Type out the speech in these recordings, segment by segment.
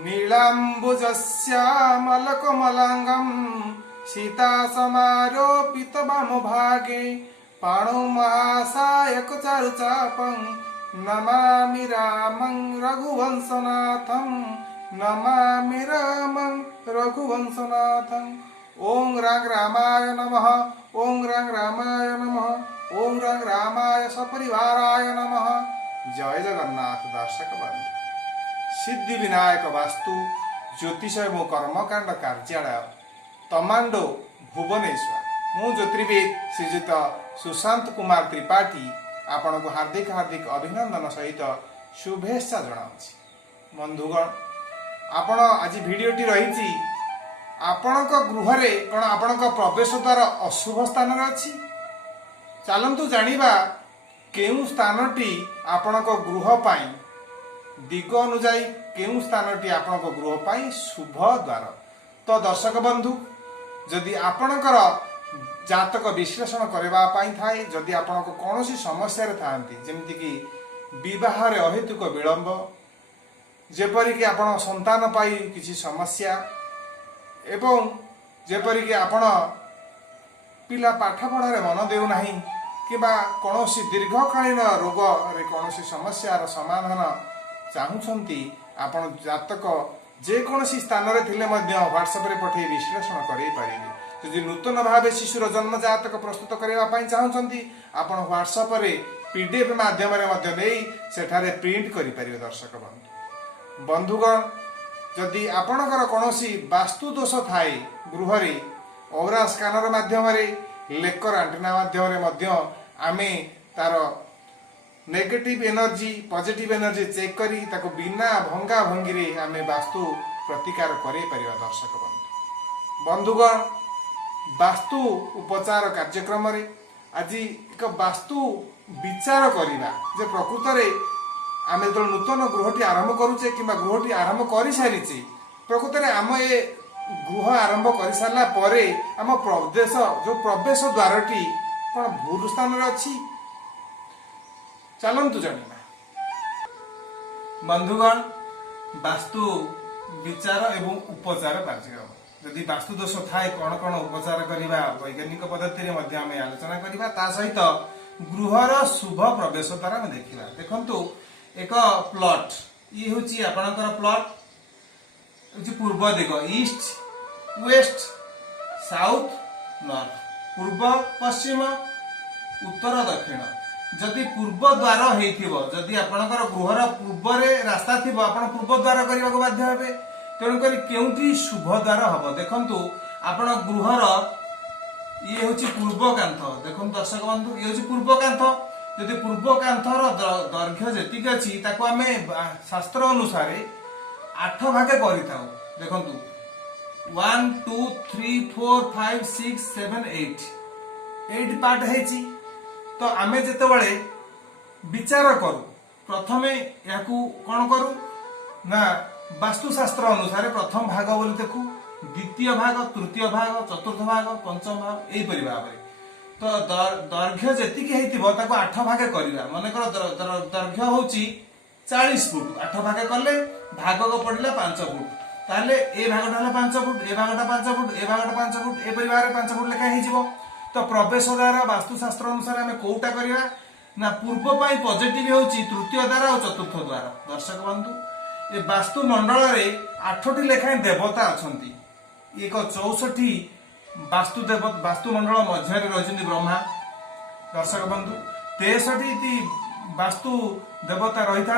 नीलाम्बुजश्यामलकमलाङ्गं सीतासमारोपितवामभागे पाणौ महासायकचारुचापं नमामि रामं रघुवंशनाथं नमामि रामं रघुवंशनाथं। ओं रां रामाय नमः, ओं रां रामाय नमः, ओं रां रामाय सपरिवाराय नमः। जय जगन्नाथ। दर्शक बंधु, सिद्धि विनायक वास्तु ज्योतिष एवं कर्मकांड कार्यालय तमांडो भुवनेश्वर मु ज्योतिर्विद श्रीजुत सुशांत कुमार त्रिपाठी आपण को हार्दिक हार्दिक अभिनंदन सहित शुभेच्छा जनाऊँगी। बंधुगण, आपण आज भिडटी रही आपण गृह कौन आपण प्रवेश द्वार अशुभ स्थान अच्छी। चलतु जानिबा केउ स्थानटी आपण गृह पाई दिग अनुजाई केउ स्थानटी आपण गृह पाई शुभ द्वार। तो दर्शक बंधु, जदि आपणकर जातक विश्लेषण करबा पाई थाए, जदि आपण कौन समस्या थांती जेमती कि विवाह अहेतुक विलंब, जेपरिक आपण संतान पाई किसी समस्या एवं जेपरिक आपण पिला पाठ पढ़ारे मन देउना कि कौन दीर्घकालीन रोग रे कौन समस्यार समाधान चाहूँगी, आपण जातक जेकोसी स्थान में थिले व्हाट्सएप रे पठे विश्लेषण करे पारिबे। यदि नूतन भाव शिशुर जन्म जातक प्रस्तुत करने चाहूँगी, आपण व्हाट्सएप रे पीडीएफ माध्यम सेठारे प्रिंट करि परिबे। दर्शक बंधुगण, जदि आपणकर कौनसी वास्तु दोष थाए गृह रे औरा स्कैनर माध्यम लेकर आंटीना माध्यम आमे तार negative energy positive energy check करी ताको बिना भंगा भंगी रे आमे वास्तु प्रतिकार करे परिबा। दर्शक बंधुगण, वास्तु उपचार कार्यक्रम रे आज एक वास्तु विचार करिबा जे प्रकृत रे आमे तो नूतन गृहटी आरंभ करूचे किंबा गृहटी आरंभ करि सारिचे, प्रकृत रे आम ए गृह आरंभ कर सारा परे आम प्रदेश जो प्रवेश द्वारटी कौन भूल स्थान रे अच्छी। चलतु जानिबा। बंधुगण, वास्तु विचार एवं उपचार कार्यक्रम, यदि वास्तु दोष थाए कौन कौन उपचार करवा वैज्ञानिक पद्धति आलोचना करवा, ता सहित गृहर शुभ प्रवेश द्वारा देखा। देखंतु एक प्लॉट ये हूँ आपणकर प्लॉट पूर्व दिग ईस्ट वेस्ट साउथ नॉर्थ, पूर्व पश्चिम उत्तर दक्षिण। जदि पूर्व द्वार होती आपणकर गृहर पूर्व रास्ता थी आपण पूर्व द्वार करने को बाध्य हे। तेणुक केउठी शुभ द्वार हम देखु आपण गृहर ये हूँ पूर्व कांथ। देखो दर्शक बंधु, ये हूँ पूर्व कांथ। यदि पूर्व कांथर दैर्घ्य जी अच्छी आम शास्त्र अनुसार 8 भागे करिथाउ। देखंतु 1 2 3 4 5 6 7 8 पार्ट हेची। तो आमे जेतेबेले विचार करू प्रथमे याकू कोन करू ना वास्तुशास्त्र अनुसार प्रथम भाग बोली देखू, द्वितीय भाग, तृतीय भाग, चतुर्थ भाग, पंचम भाग एही परि भाबरे। तो दैर्घ्य जेतिकी हेतिबो ताको 8 भागे करिवा। मानेकर दैर्घ्य होची 40 फुट, 8 भागे कले भाग को पड़िला 5 फुट, ताले ए भागटा हला 5 फुट, ए भागटा 5 फुट, ए भागटा 5 फुट, ए परिवार 5 फुट लेखा हे जिवो। तो प्रवेश द्वार वास्तुशास्त्र अनुसार आमे कोउटा करिवा ना पूर्व पाई पॉजिटिव होची तृतीय द्वार और चतुर्थ द्वार। दर्शक बंधु, ए वास्तु मंडल रे 8टी लेखा देवता अछंती। एक 64 वास्तु मंडल मध्य रही ब्रह्मा। दर्शक बंधु, 63 वास्तु देवता रही था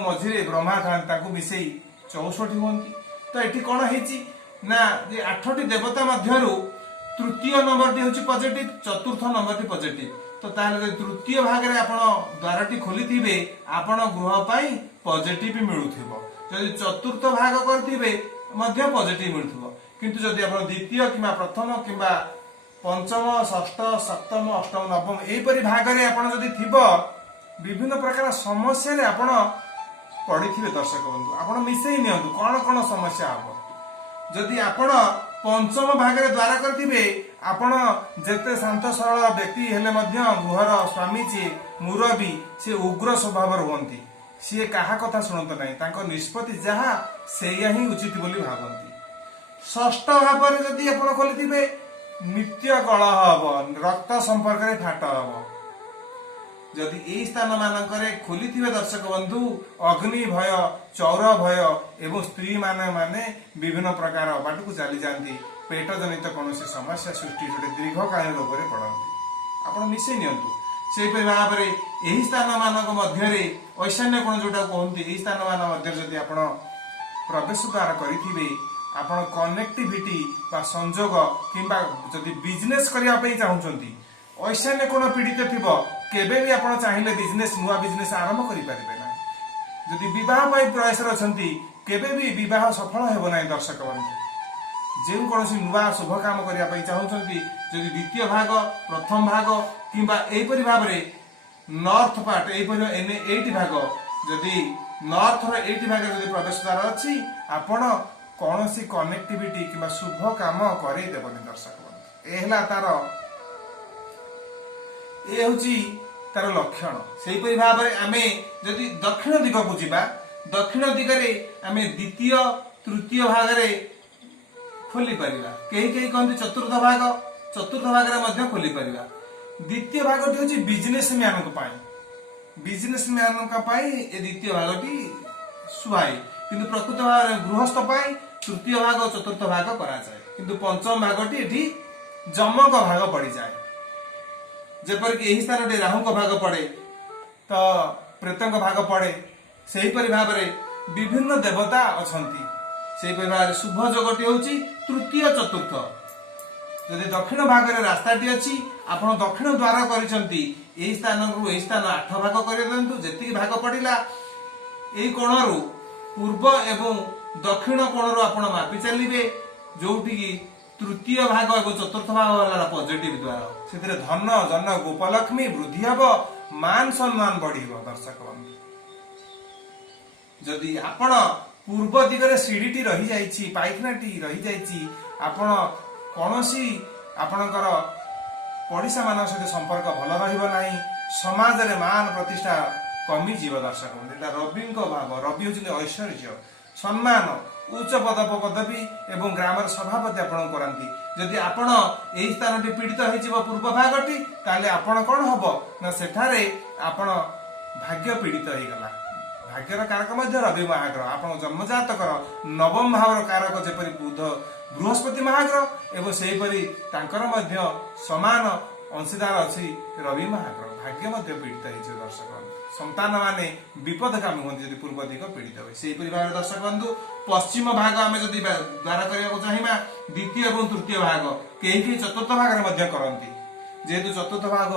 मझे ब्रह्मा था मिसई 64 हमें। तो ये कौन है ना 8टी देवता मध्य तृतीय नंबर टी हूँ पॉजिटिव, चतुर्थ नंबर टी पॉजिटिव। तो तृतीय भाग में आप द्वारटी खोली थे आपण गृह पाई पॉजिटिव मिलूथिबो। जदि चतुर्थ भाग करथिबे मध्य पॉजिटिव मिलुथिबो। किंतु जदि आप द्वितीय किंबा प्रथम किंबा पंचम षष्ठ सप्तम अष्टम नवम एपरि भाग में आप थिबो विभिन्न प्रकार समस्या रे आपण पड़ी थे। दर्शक बंधु, आपण मिसई नियंतु कौन कौन समस्या हम। जदि आपण पंचम भाग में द्वारा करथिबे आपण जेते शांत सरल व्यक्ति हेले मध्य गृहर स्वामी जी मुरबी से उग्र स्वभाव रुहंती। सी क्या कथा शुणत ना निष्पत्ति जहाँ से ही उचित बोली भावती। षष्ठ भाव में जदि आप खोली नित्य कलह हम रक्त संपर्क में फाट हम जदि यही स्थान मानक खोली दर्शक बंधु अग्नि भय चौर भय एवं स्त्री माने विभिन्न प्रकार बाटू चली जाती पेट जनित कौन समस्या सृष्टि गोटे दीर्घकालीन रोग में पड़ती आप मिसई नियंतु से भाव में यही स्थान मानक मध्य ऐशान्य कोण जोटा कहते यही स्थान मान मध्य जदि आप प्रवेश द्वार करेंगे आपण कनेक्टिविटी बा संजोग किंबा जदि बिजनेस करने चाहते ऐशान्य कोण पीड़ित थी केबे भी आप चाहिए बिजनेस नुआ बिजनेस आरंभ करें ना जदि विवाह प्रयास अच्छी केबे भी विवाह सफल हेब ना दर्शक बंधु जो कौन नुआ शुभ काम करने चाहते जदि द्वितीय भाग प्रथम भाग किंबा एपरी भाव में नॉर्थ पार्ट एटी भाग जदि नॉर्थ एटी भाग जदि प्रवेश द्वार अच्छी आपण कौन सी कनेक्टिविटी किंबा शुभ काम करदेवनी दर्शक बंधु तार ये हूँ तार लक्षण से भाव में आम जदि दक्षिण दिग को जीवा दक्षिण दिगरे आम द्वितीय तृतीय भाग में खोली पारिबा कई कहते चतुर्थ भाग में खोली पारिबा द्वितीय भागटी हूँ बिजनेस मैन बिजनेस मैन द्वितीय भागटी सुहाई किंतु प्रकृत भाव में गृहस्थ तृतीय भाग और चतुर्थ भाग कराए किंतु पंचम भागटी एठी जमक भाग पड़ जाए जेपरिक यही स्थान राहु भाग पड़े तो प्रेतों भाग पड़े से भाव में विभिन्न देवता अच्छा से भाव में शुभ जोगटी हूँ तृतीय चतुर्थ जदि दक्षिण भाग में रास्ताटी अच्छी आप दक्षिण द्वार कर स्थान रु यही स्थान 8 भाग कर दिंतु जी भाग पड़ा यही कोणरू पूर्व एवं दक्षिण कोणरू आप मापी चलिए जोटि तृतीय भाग और चतुर्थ भाग वाला पॉजिटिव द्वार से धन जन गोपलक्ष्मी वृद्धि हम मान सम्मान बढ़ दर्शक बंधु जदि आपण पूर्व दिगरे सीढ़ी रही जाइछि पाइखानाटी रही जाइछि आपण कौनसी आपणकर पड़िशा मान सहित संपर्क भल रहिबो नाही समाज रे मान प्रतिष्ठा कमी जीव दर्शक बंधु रवि भाव रवि हूँ ऐश्वर्य सम्मान उच्च पदवी एवं ग्राम सभापति आपण करती जदि आपण यही स्थान पीड़ित हो पूर्व भागटी ताले आपण कौन हम ना सेठारे आपण भाग्य पीड़ित होगला भाग्यर कारक मध्य रवि महाग्रह आप जन्मजातकर नवम भावर कारक जेपरी बुध बृहस्पति महाग्रह एवं सेहीपरि तांकर मध्य समान अंशीदार अच्छी रवि महाग्रह भाग्य मध्य पीड़ित हो दर्शक संतान माने विपदगामी होती जब पूर्व दिग पीड़ित हुए से भाव दर्शक बंधु पश्चिम भाग आम जब द्वारा करने चाहिए द्वितीय और तृतीय भाग कई चतुर्थ भाग करती जेहेतु चतुर्थ भाग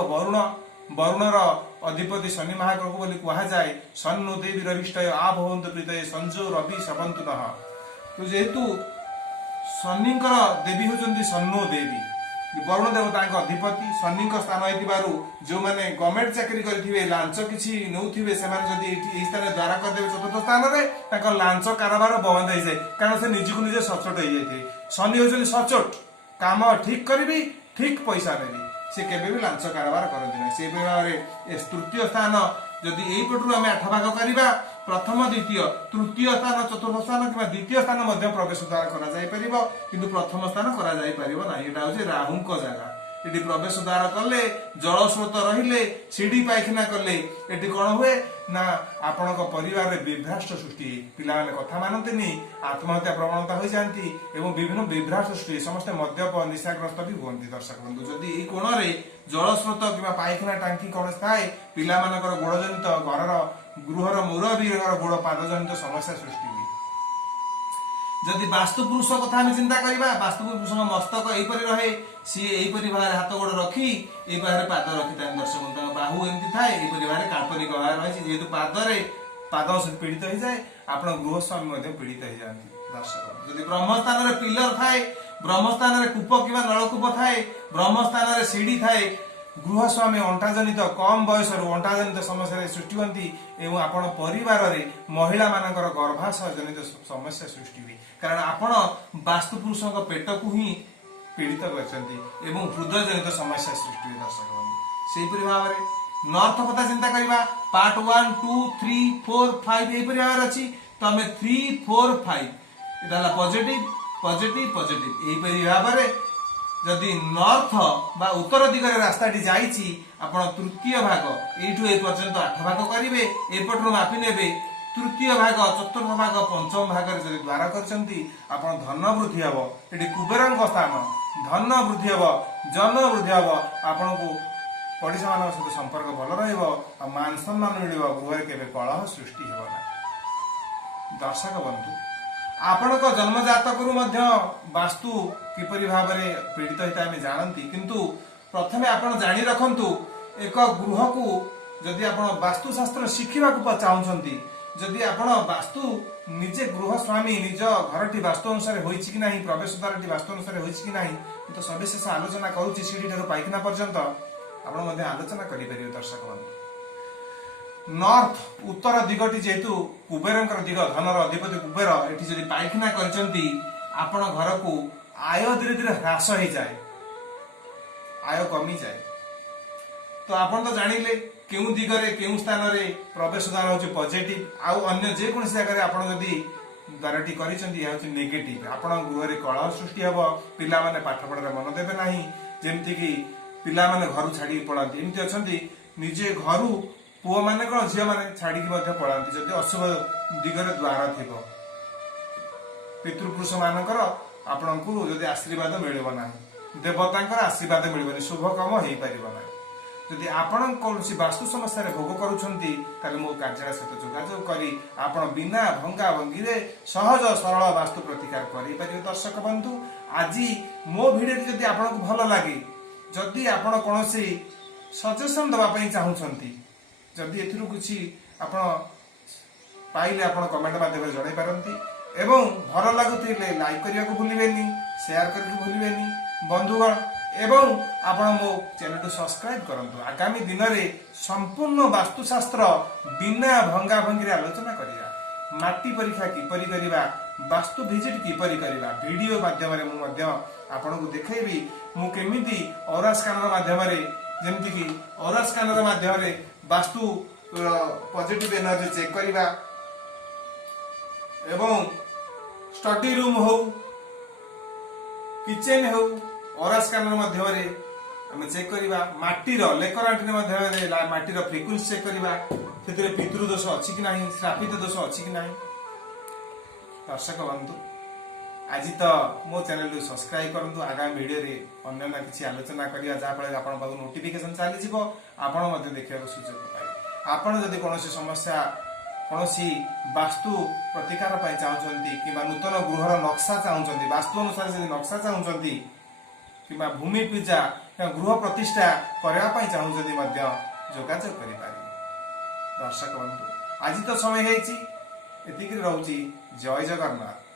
वरुणर अधिपति शनि महाग्रह को कहुए सन्नु देवी रविष्टय आ भवन्तु प्रीतये संजो रवि सबंतु नः तो जेहेतु शनिकर देवी होती सन्नु देवी वरुण देवता अधिपति शनि स्थान हो जो मैंने गवर्नमेंट चाकरी करेंगे लांच किसी नौथे से स्थान द्वारा करदे चतुर्थ स्थान में लांच कारबार बंद हो जाए कारण से निजी को निजे सचोट हो जाए शनि होती सचोट काम ठीक करी ठीक पैसा नेबी से केबे भी लांच कारबार करती ना से भाव में तृतीय स्थान जदि यही पटू आम 8 भाग करवा प्रथम द्वितीय तृतीय स्थान चतुर्थ स्थान कि द्वितीय स्थान प्रवेश द्वार कर प्रथम स्थान कर राहु जगह ये प्रवेश द्वार कले जल स्रोत रहिले सीढ़ी पाइखाना कले ये कौन हुए ना आपण परिवार में विभ्राष्ट सृष्टि पिला कथा मानती आत्महत्या प्रवणता हो जाती एवं विभिन्न विभ्राष्ट सृष्टि समस्त मद्यप निशाग्रस्त भी हुए दर्शक बंधु जदि यही कोण में जल स्रोत कि पाइखाना टांकी कौन थाए पिला गोड़ जनित घर गृहर मुरबी गोड़ पाद जनित समस्या सृष्टि हुए जदि वास्तु पुरुष कथा चिंता करवा वास्तु पुरुष मस्तक यहीपरि रहे सी यहीपरि भाव हाथ गोड़ रखी यही भाव पाद रखी दर्शक बाहु एमती थाए यहीपरि भाव काल्पनिक भाव रही जेहेतु पाद पीड़ित हो जाए आप गृहस्वामी पीड़ित हो जाती दर्शक जदि ब्रह्मस्थान पिलर थाए ब्रह्मस्थान कूप कि नलकूप थाए ब्रह्मस्थान सीढ़ी थाए गृहस्वामी अंटा जनित कम बयस अंटा जनित समस्या सृष्टि होती एवं आपण परिवार में महिला मानकर गर्भाशय जनित समस्या सृष्टि हुई कारण आपण वास्तु पुरुष पेट को ही पीड़ित कर हृदय जनित समस्या सृष्टि हुए दर्शक से भाव में नॉर्थ कथा चिंता करबा पार्ट 1 2 3 4 5 एई परि आवर अछि तो हमें 3 4 5 इदाला पॉजिटिव पॉजिटिव पॉजिटिव एई परि भाबरे जदि नॉर्थ बा उत्तर दिगरे रास्ताटी जाइछि आपण तृतीय भाग एठु ए पर्यंत 8 भाग करिवे एपटरो मापि नेबे तृतीय भाग चतुर्थ भाग पंचम भाग रे जदि द्वारा करचंती आपण धन वृद्धि हबो एठी कुबेरंग स्थान धन वृद्धि हबो जन वृद्धि हबो आपण को पड़िसा मान सहित संपर्क भल रहिबो आ मान सम्मान मिलिबो गृह केबे कलह सृष्टि हेबो ना दर्शक बंधु आपण को जन्म जातकरू मध्य वास्तु किपरि भाबरे पीड़ित होता आम जानती किंतु प्रथमे आपण जानी रखंतु एक गृह को जदि आपण वास्तुशास्त्र शिखिबा को चाहउछंती जदि आपण वास्तु निजे गृह स्वामी निज घरटी वास्तु अनुसार होइछि कि नाही प्रवेश द्वारटी वास्तु अनुसार होइछि कि नाही तो सविशेष आलोचना करूछि सीढ़ी ठारू पाइखना पर्यंत आपण मध्य आलोचना करि परियो दर्शक बंधु नॉर्थ उत्तर दिगटी जेतु कुबेरंकर दिग धनर अधिपति कुबेर एठी जदि पाइखना करचंती आपण घर को आय धीरे धीरे ह्रास हो जाए आय कमी जाए तो आपण तो जानिले केउ दिगरे केउ स्थान रे प्रवेश द्वार होची पॉजिटिव आउ अन्य जे कोन जगह आपण जदि द्वारटी करिसंती या होची नेगेटिव आपण गृह रे कलह सृष्टि हबो पिला माने पाठ पढारे मन देबे नाही जेमति कि पिला माने घर छाडी पळांती एमति अछंती निजे घरु पुओ माने कोन झिया माने छाडी कि मध्ये पळांती जदि अशुभ दिगरे द्वार थिबो पितृपुरुष मानकर आपणको जदि आशीर्वाद मिलिबो नाही देवतांकर आशीर्वाद मिलिबोनी शुभ काम हेई परिबो नाही जदि आपण कोनसी वास्तु समस्या रे भोग करूछंती ताले मो कार्यालय सहित जोगाजोग करी आपण बिना भंगा भंगी रे सहज सरल वास्तु प्रतिकार करि परिबे दर्शक बंधु आजि मो वीडियो जदि आपनको भलो लागे जदि आपण कोनसी सजेशन दबा पई चाहुछंती जदि एथिरु कुछि आपण पाइले आपण कमेंट माध्यम जणाई पारंती एवं भल लगुले लाइक करने को भूलिबेनी शेयर करके भूलिबेनी बंधुगण एवं आपण मो चैनल को सब्सक्राइब करंतु आगामी दिन रे संपूर्ण वास्तुशास्त्र बिना भंगा भंगी आलोचना करिया माटी परीक्षा किपरि करिबा वास्तु विजिट किपरि करिबा वीडियो माध्यम रे मु मध्य आपण को देखेबी मु केमिति औरा स्कैनर माध्यम रे जेमति कि औरा स्कैनर माध्यम रे वास्तु पॉजिटिव एनर्जी चेक करिबा एवं स्टडी रूम हो किचन हो औरा स्कैनर माध्यम रे हम चेक करिबा माटीर लेकर आंटी माध्यम रे माटीर फ्रिक्वेंसी चेक करिबा सेतिरे पितृ दोष अछि कि नाही श्रापित दोष अछि कि नाही दर्शक बंधु आज तो मो चैनल को सब्सक्राइब करंतु आगामी वीडियो रे अन्य ना किछि आलोचना करिया जा फल आपण पाखु नोटिफिकेशन चली जिवो आपण मध्ये देखिया सुযোগ पाए आपण जदि कोनोसी समस्या कोनोसी वास्तु प्रतिकार पाई चाहउछंती किबा नूतन गृहर नक्शा चाहउछंती वास्तु अनुसार जदि नक्शा चाहउछंती किबा भूमि पूजा गृह प्रतिष्ठा करबा पाई चाहउछंती मध्ये जोगाजोग करि पारि दर्शक बंधु आज तो समय हेछि एतिकि रहउची जय जगन्नाथ।